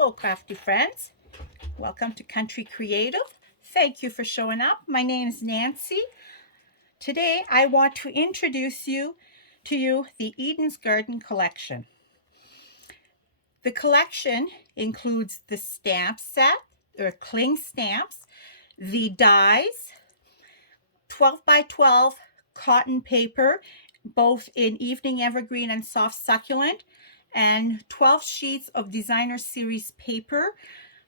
Hello, crafty friends. Welcome to Country Creative. Thank you for showing up. My name is Nancy. Today, I want to introduce to you the Eden's Garden collection. The collection includes the stamp set, or cling stamps, the dies, 12 by 12 cotton paper, both in evening evergreen and soft succulent, and 12 sheets of designer series paper.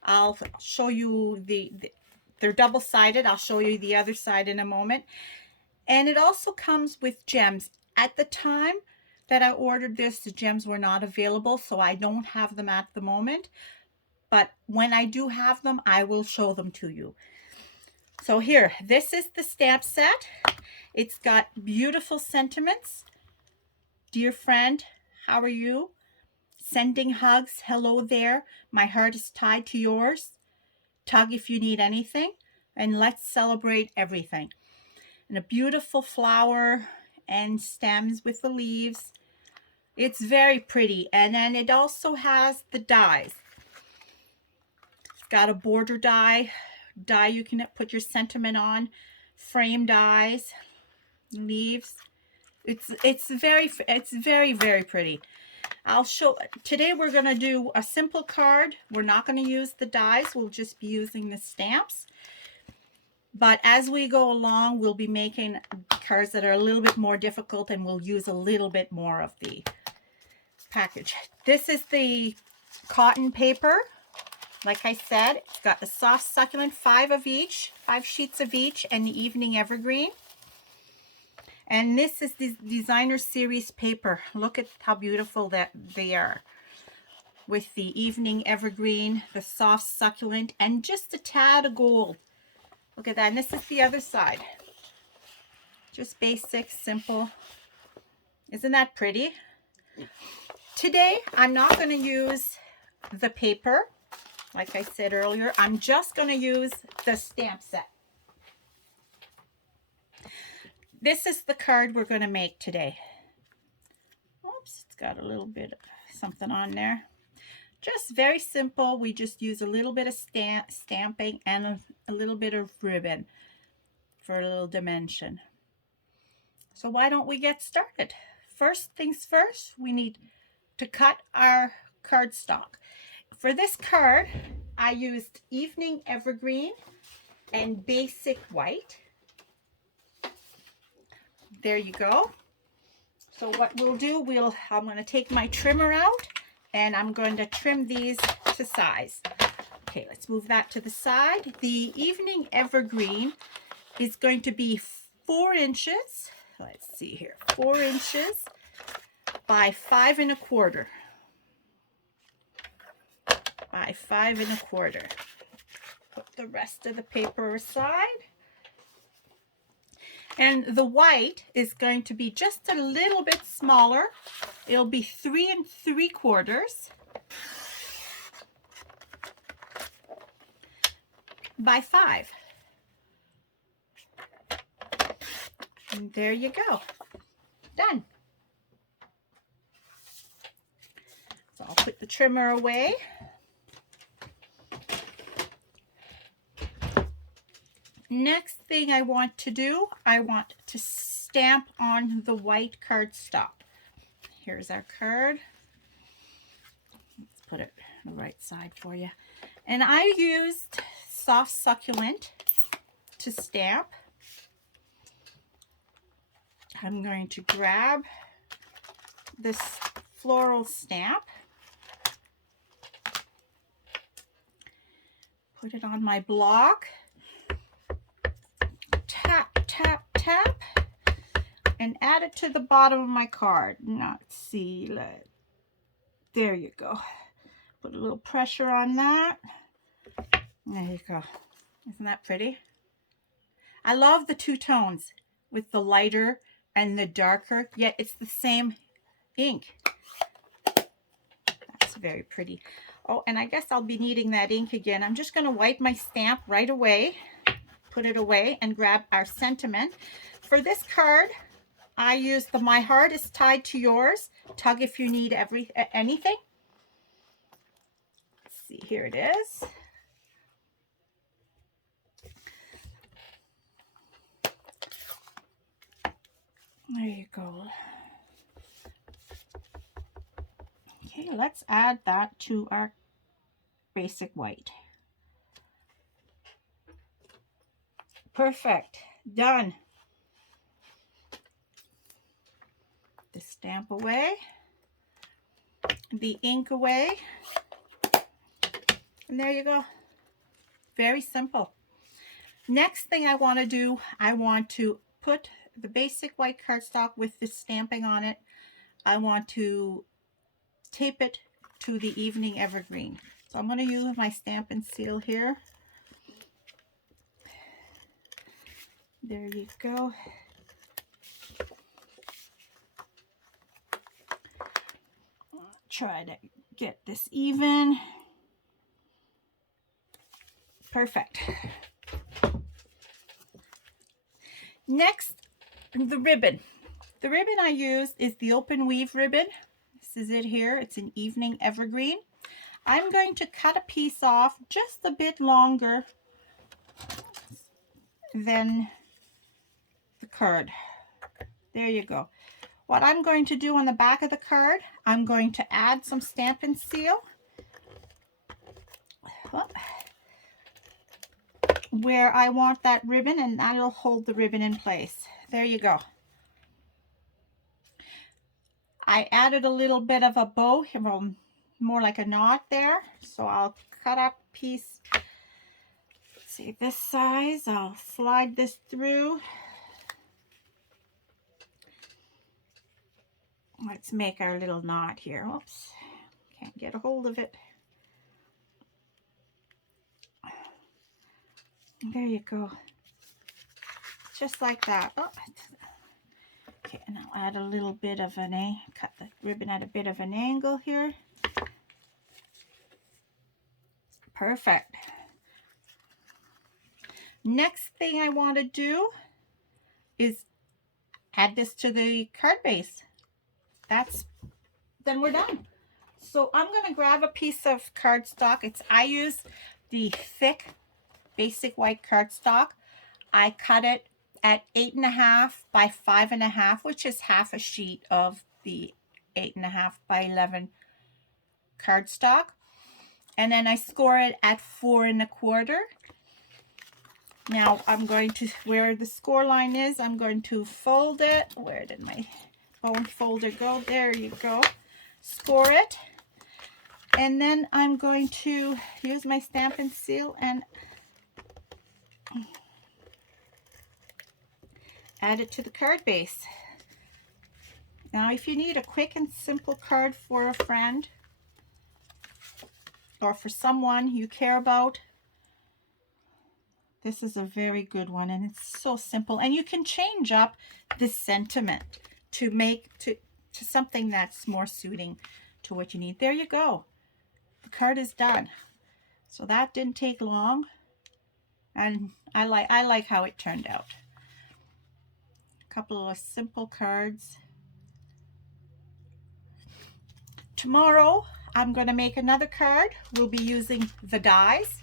I'll show you they're double-sided. I'll show you the other side in a moment. And it also comes with gems. At the time that I ordered this, the gems were not available, so I don't have them at the moment. But when I do have them, I will show them to you. So here, this is the stamp set. It's got beautiful sentiments. Dear friend, how are you? Sending hugs. Hello there. My heart is tied to yours. Tug if you need anything. And let's celebrate everything. And a beautiful flower and stems with the leaves. It's very pretty. And then it also has the dies. It's got a border die you can put your sentiment on. Frame dies. Leaves. It's very pretty. I'll show today. We're going to do a simple card. We're not going to use the dies. We'll just be using the stamps. But as we go along, we'll be making cards that are a little bit more difficult, and we'll use a little bit more of the package. This is the cotton paper. Like I said, it's got the soft succulent, 5 sheets of each, and the evening evergreen. And this is the designer series paper. Look at how beautiful that they are. With the evening evergreen, the soft succulent, and just a tad of gold. Look at that. And this is the other side. Just basic, simple. Isn't that pretty? Today, I'm not going to use the paper. Like I said earlier, I'm just going to use the stamp set. This is the card we're going to make today. Oops, it's got a little bit of something on there. Just very simple. We just use a little bit of stamping and a little bit of ribbon for a little dimension. So why don't we get started? First things first, we need to cut our cardstock. For this card, I used evening evergreen and basic white. There you go. So what we'll do, I'm going to take my trimmer out, and I'm going to trim these to size. Okay, let's move that to the side. The evening evergreen is going to be 4 inches. Let's see here, 4 inches by 5 1/4. By 5 1/4. Put the rest of the paper aside. And the white is going to be just a little bit smaller. It'll be 3 3/4 by 5. And there you go. Done. So I'll put the trimmer away. Next thing I want to do, I want to stamp on the white cardstock. Here's our card. Let's put it on the right side for you. And I used soft succulent to stamp. I'm going to grab this floral stamp, put it on my block, tap, tap, tap, and add it to the bottom of my card. Now, let's see, there you go. Put a little pressure on that. There you go. Isn't that pretty? I love the two tones with the lighter and the darker, yet it's the same ink. That's very pretty. Oh, and I guess I'll be needing that ink again. I'm just going to wipe my stamp right away, put it away, and grab our sentiment. For this card, I used the My Heart is Tied to Yours. Tug if you need anything. Let's see, here it is. There you go. Okay, let's add that to our basic white. Perfect. Done. The stamp away. The ink away. And there you go. Very simple. Next thing I want to do, I want to put the basic white cardstock with the stamping on it. I want to tape it to the evening evergreen. So I'm going to use my Stampin' Seal here. There you go. Try to get this even. Perfect. Next, the ribbon. The ribbon I use is the Open Weave ribbon. This is it here. It's an evening evergreen. I'm going to cut a piece off just a bit longer than the card. There you go. What I'm going to do on the back of the card, I'm going to add some Stampin' Seal where I want that ribbon, and that'll hold the ribbon in place. There you go. I added a little bit of a bow, well, more like a knot there. So I'll cut up a piece, let's see, this size. I'll slide this through. Let's make our little knot here. Oops, can't get a hold of it. There you go. Just like that. Oh. Okay, and I'll add a little bit of an cut the ribbon at a bit of an angle here. Perfect. Next thing I want to do is add this to the card base. Then we're done. So I'm going to grab a piece of cardstock. I use the thick basic white cardstock. I cut it at 8.5 by 5.5, which is half a sheet of the 8.5 by 11 cardstock. And then I score it at 4.25. Now I'm going to, where the score line is, I'm going to fold it. Where did my bone folder go? There you go. Score it. And then I'm going to use my Stampin' Seal and add it to the card base. Now, if you need a quick and simple card for a friend or for someone you care about, this is a very good one, and it's so simple. And you can change up the sentiment to make to something that's more suiting to what you need. There you go. The card is done. So that didn't take long, and I like how it turned out. A couple of simple cards. Tomorrow I'm going to make another card. We'll be using the dies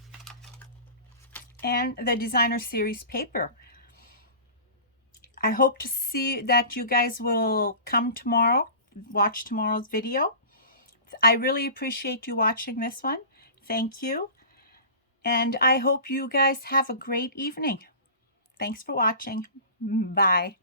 and the Designer Series paper. I hope to see that you guys will come tomorrow, watch tomorrow's video. I really appreciate you watching this one. Thank you. And I hope you guys have a great evening. Thanks for watching. Bye.